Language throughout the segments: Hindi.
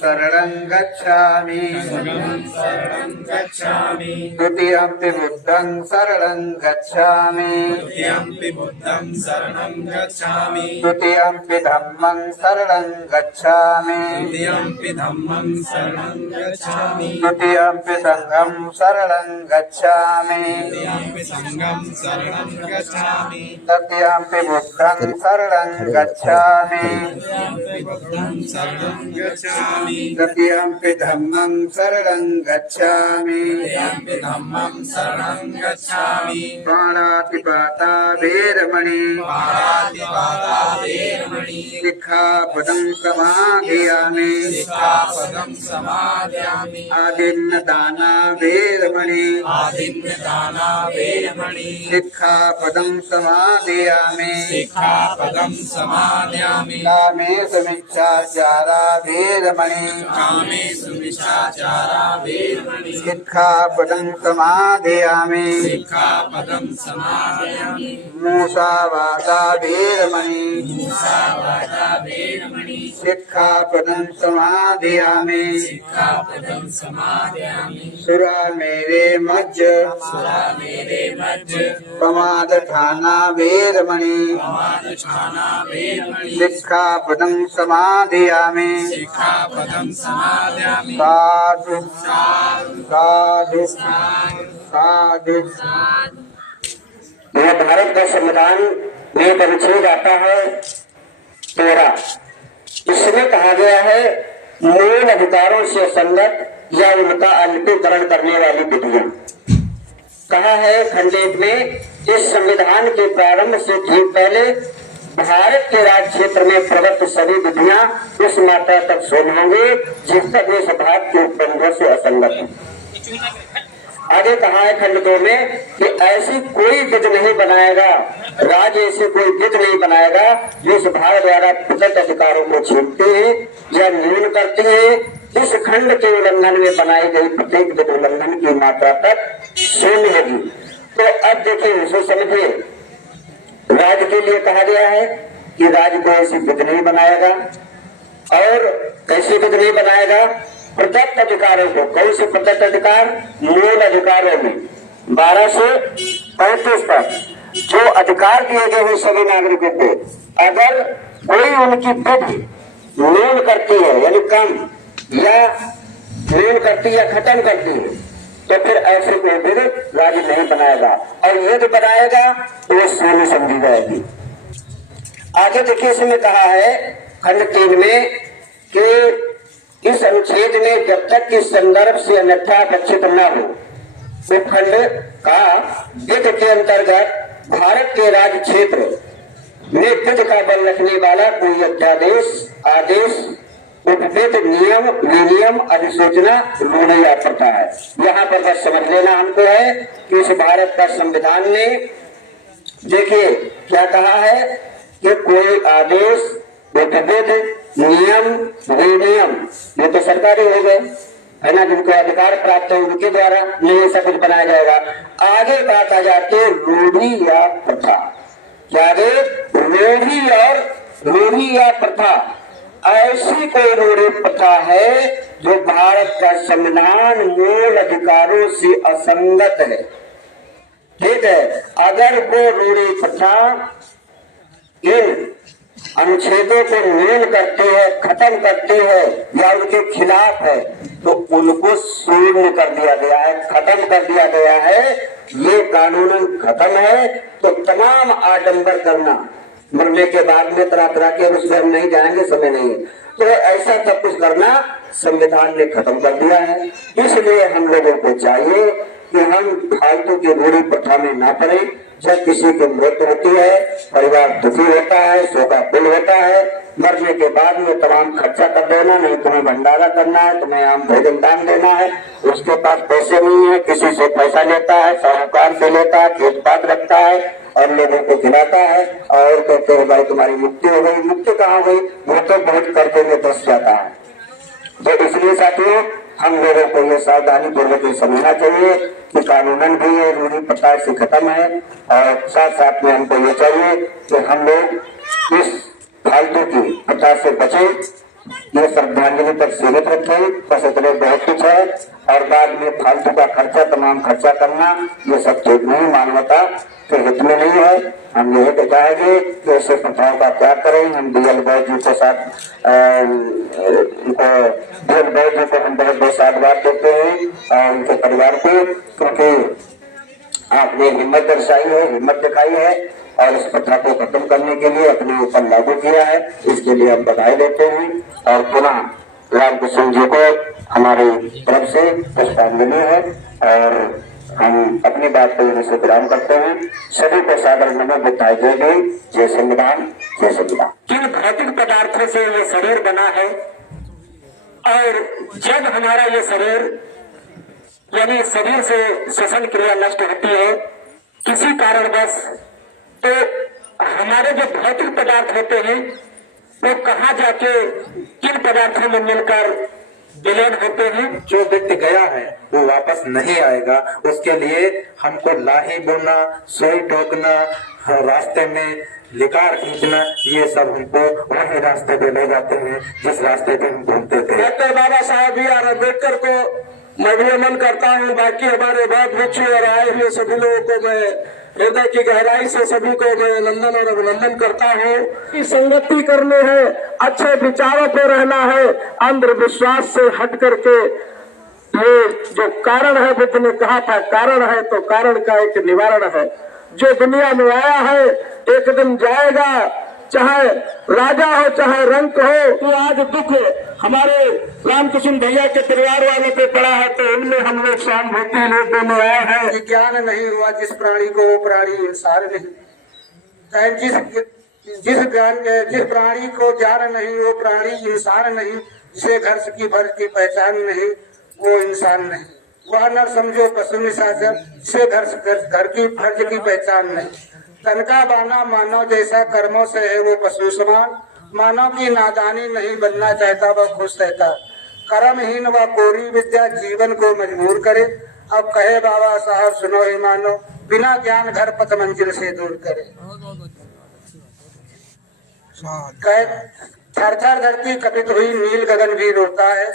शरणं गच्छामि द्वितीयंपि बुद्धं शरणं गच्छामि द्वितीयंपि धम्मं शरणं गच्छामि द्वितीयंपि संघं शरणं गच्छामि तृतीयंपि बुद्धं शरणं गच्छामि तृतीयंपि धम्मं शरणं गच्छामि पाणातिपाता वेरमणि सिक्खापदं समादयामि आदिन्नदाना वेरमणि सिक्खापदं समादयामि कामेषु मिथ्याचारा वेरमणि सिक्खापदं समादयामि मूसावादा वेरमणि सिक्खापदं समादयामि सुरामेरे मज्ज प्रमादठाना वेरमणि सिक्खापदं समादयामि साधु साधु साधु। यह भारत का संविधान में परिच्छेद आता है 13। इसमें कहा गया है मूल अधिकारों से असंगत या उनका अल्पीकरण करने वाली विधियां। कहा है खंड 1 में इस संविधान के प्रारंभ से ठीक पहले भारत के राज्य क्षेत्र में प्रदत्त सभी विधियां उस मात्रा तक शून्य होंगी जिस तक वे स्वभाव के उपबंधों से असंगत है। आगे कहा है खंड 2 में कि ऐसी कोई विधि नहीं बनाएगा, राज्य ऐसे कोई विधि नहीं बनाएगा जो स्वभाव द्वारा प्रदत्त अधिकारों को छीनते हैं या न्यून करते हैं। इस खंड के उल्लंघन में बनाई गई प्रत्येक विधि उल्लंघन की मात्रा तक शून्य होगी। तो अब देखिए इसे समझिए, राज्य के लिए कहा गया है कि राज्य को ऐसी विधि नहीं बनाएगा और कैसी विधि नहीं बनाएगा, प्रदत्त अधिकारों को। कौन से प्रदत्त अधिकार? मूल अधिकारों में 12 से 35 तक जो अधिकार दिए गए हैं सभी नागरिकों को, अगर कोई उनकी विधि न्यून करती है यानी कम या न्यून करती है या खत्म करती है तो फिर ऐसे कोई विधि राज्य नहीं बनाएगा और यदि बनाएगा तो वो शून्य समझी जाएगी। आगे देखिए इसमें कहा है खंड 3 में कि इस अनुच्छेद में जब तक कि संदर्भ से अन्यथा लक्षित न हो तो खंड का विधि के अंतर्गत भारत के राज्य क्षेत्र में विधि का बल रखने वाला कोई अध्यादेश, आदेश, उपविध, नियम, विनियम, अधिसूचना रूढ़ या प्रथा है। यहाँ पर बस समझ लेना हमको है कि इस भारत का संविधान ने देखिए क्या कहा है कि कोई आदेश, उपविध, नियम, विनियम, ये तो सरकारी हो गए है ना, जिनको अधिकार प्राप्त है उनके द्वारा नहीं सब कुछ बनाया जाएगा। आगे बात आ जाती है रूढ़ी या प्रथा। क्या रे? रूढ़ी या प्रथा। ऐसी कोई रूढ़ी प्रथा है जो भारत का संविधान मूल अधिकारों से असंगत है। ठीक है, अगर वो रूढ़ी प्रथा इन अनुच्छेदों को न्यून करती है, खत्म करती है या उनके खिलाफ है तो उनको शून्य कर दिया गया है, खत्म कर दिया गया है। ये कानूनन खत्म है। तो तमाम आडंबर करना मरने के बाद में तरह तरह के, उस पर हम नहीं जाएंगे, समय नहीं है, तो ऐसा सब कुछ करना संविधान ने खत्म कर दिया है। इसलिए हम लोगों को चाहिए कि हम फालतू की रूढ़ी प्रथा में ना पड़े। जब किसी की मृत्यु होती है, परिवार दुखी होता है, शोका कुल होता है, मरने के बाद में तमाम खर्चा कर देना, नहीं तुम्हें भंडारा करना है, तुम्हें आम भोजन दान देना है, उसके पास पैसे नहीं है, किसी से पैसा लेता है, साहूकार से लेता है, खेत पात रखता है और लोगों को खिलाता है और कहते हैं भाई तुम्हारी मुक्ति हो गई। मुक्ति कहाँ हुई? वो तो बहुत करते हुए दस जाता है। तो इसलिए साथियों हम लोगों को ये सावधानी पूर्वक समझना चाहिए कि कानूनन भी ये रूढ़ी प्रथा से खत्म है और साथ साथ में हमको ये चाहिए कि हम लोग इस फालतू की प्रथा से बचें ये श्रद्धांजलि तक सीमित रखें, बस इतने बहुत कुछ है। और बाद में फालतू का खर्चा, तमाम खर्चा करना, ये सब ठीक नहीं, मानवता के हित में नहीं है। हम यही बताएंगे कि ऐसे प्रथाओं का त्याग करें। हम DL बॉय जी के साथ DL बॉय जी को हम बहुत बहुत साधुवाद देते हैं और उनके परिवार को, क्योंकि आपने हिम्मत दर्शाई है, हिम्मत दिखाई है और इस प्रथा को खत्म करने के लिए अपने ऊपर लागू किया है। इसके लिए हम बधाई देते हैं और पुनः रामकृष्ण जी को हमारी तरफ से पुष्पांजलि है और हम अपनी बात को यहीं से विराम करते हैं। सभी को सादर नमो बुद्धाय जय भीम, जय संविधान, जय संविधान। किन भौतिक पदार्थों से ये शरीर बना है और जब हमारा ये शरीर यानी शरीर से श्वसन क्रिया नष्ट होती है किसी कारणवश, तो हमारे जो भौतिक पदार्थ होते हैं वो कहाँ जाके किन पदार्थों में मिलकर विलीन होते हैं। जो व्यक्ति गया है वो वापस नहीं आएगा। उसके लिए हमको लाही बोलना, सोई टोकना, रास्ते में लिकार खींचना, ये सब हमको वही रास्ते पे ले जाते हैं जिस रास्ते पे हम घूमते थे। डॉक्टर बाबा साहब बी आर अम्बेडकर को मैं भी नमन करता हूँ। बाकी हमारे बाद बच्चे और आए हुए सभी लोगों को मैं हृदय की गहराई से सभी को मैं नंदन और अभिनंदन करता हूँ। संगति करनी है, अच्छे विचारों पर रहना है, अंधविश्वास से हट करके ये जो कारण है, बुद्ध ने कहा था कारण है तो कारण का एक निवारण है। जो दुनिया में आया है एक दिन जाएगा, चाहे राजा हो चाहे रंक हो। तो आज दुख हमारे रामकृष्ण भैया के परिवार वालों पे पड़ा है तो उनमें हम लोग सहानुभूति लेते में आए हैं। ज्ञान नहीं हुआ जिस प्राणी को वो प्राणी इंसान नहीं, चाहे जिस प्राणी को ज्ञान नहीं वो प्राणी इंसान नहीं, जिसे घर की फर्ज की पहचान नहीं वो इंसान नहीं। वह न समझो पशु निशाचर, जिसे घर की फर्ज की पहचान नहीं। तन का बाना मानव जैसा कर्मों से है वो पशु समान। मानव की नादानी नहीं बनना चाहता वह खुश रहता। कर्महीन व कोरी विद्या जीवन को मजबूर करे। अब कहे बाबा साहब सुनो ही मानो, बिना ज्ञान घर पथ मंजिल से दूर करे। थर थर धरती कपित हुई नील गगन भी रोता है।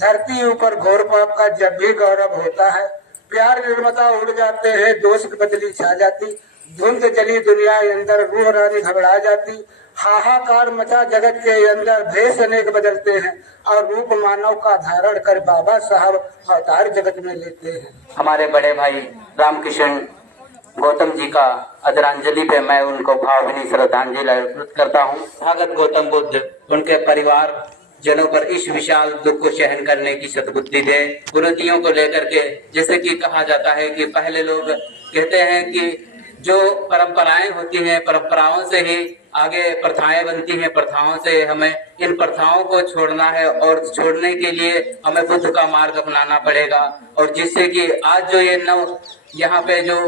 धरती ऊपर घोर पाप का जब भी गौरव होता है। प्यार निर्मता उड़ जाते हैं, दोष की बदली छा जाती। धुंध जली दुनिया अंदर रूह रानी घबरा जाती। हाहाकार मचा जगत के अंदर, भेष अनेक बदलते हैं और रूप मानव का धारण कर बाबा साहब अवतार जगत में लेते हैं। हमारे बड़े भाई रामकृष्ण गौतम जी का आदरांजलि पे मैं उनको भावभीनी श्रद्धांजलि अर्पित करता हूँ। भागत गौतम बुद्ध उनके परिवार जनों पर इस विशाल दुख को सहन करने की सद्बुद्धि दे। कुरीतियों को लेकर के, जैसे कि कहा जाता है कि पहले लोग कहते हैं कि जो परंपराएं होती हैं, परंपराओं से ही आगे प्रथाएं बनती हैं, प्रथाओं से हमें इन प्रथाओं को छोड़ना है और छोड़ने के लिए हमें बुद्ध का मार्ग अपनाना पड़ेगा। और जिससे कि आज जो ये यहाँ पे जो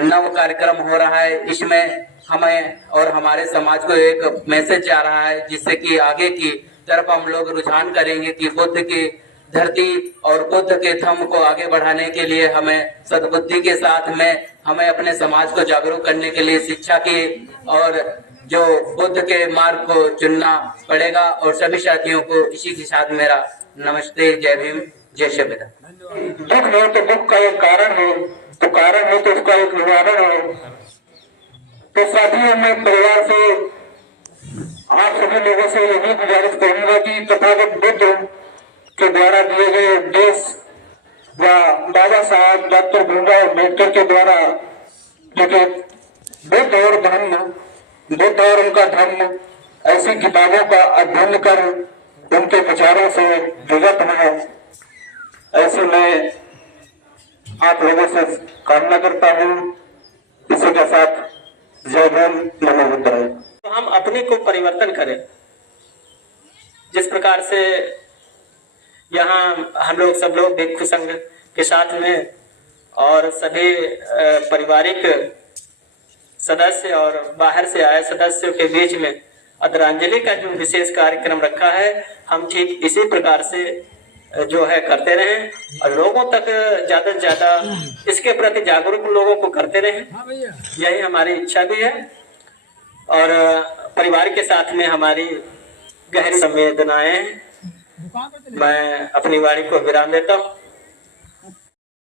नव कार्यक्रम हो रहा है, इसमें हमें और हमारे समाज को एक मैसेज जा रहा है, जिससे कि आगे की तरफ हम लोग रुझान करेंगे कि बुद्ध की धरती और बुद्ध के धम्म को आगे बढ़ाने के लिए हमें सद्बुद्धि के साथ में हमें अपने समाज को जागरूक करने के लिए शिक्षा की और जो बुद्ध के मार्ग को चुनना पड़ेगा। और सभी साथियों को इसी के साथ मेरा नमस्ते, जय भीम, जय संविधान। दुख है तो दुख का एक कारण है, तो कारण है तो उसका एक निवारण है। तो साथियों में परिवार से आप सभी लोगों से यही गुजारिश करूंगा कि तथागत बुद्ध के द्वारा दिए गए उपदेश व बाबा साहब डॉक्टर भीमराव अम्बेडकर के द्वारा जो कि बुद्ध और धर्म, बुद्ध और उनका धर्म, ऐसी किताबों का अध्ययन कर उनके विचारों से विगत है, ऐसे मैं आप लोगों से कामना करता हूँ। इसी के साथ जय भीम, नमो बुद्धाय। तो हम अपने को परिवर्तन करें। जिस प्रकार से यहाँ हम लोग सब लोग भिक्षु संघ के साथ में और सभी पारिवारिक सदस्य और बाहर से आए सदस्यों के बीच में आदरांजलि का जो विशेष कार्यक्रम रखा है, हम ठीक इसी प्रकार से जो है करते रहें और लोगों तक ज्यादा से ज्यादा इसके प्रति जागरूक लोगों को करते रहें, यही हमारी इच्छा भी है। और परिवार के साथ में हमारी गहरी संवेदनाएं मैं अपनी वाणी को विराम देता हूँ।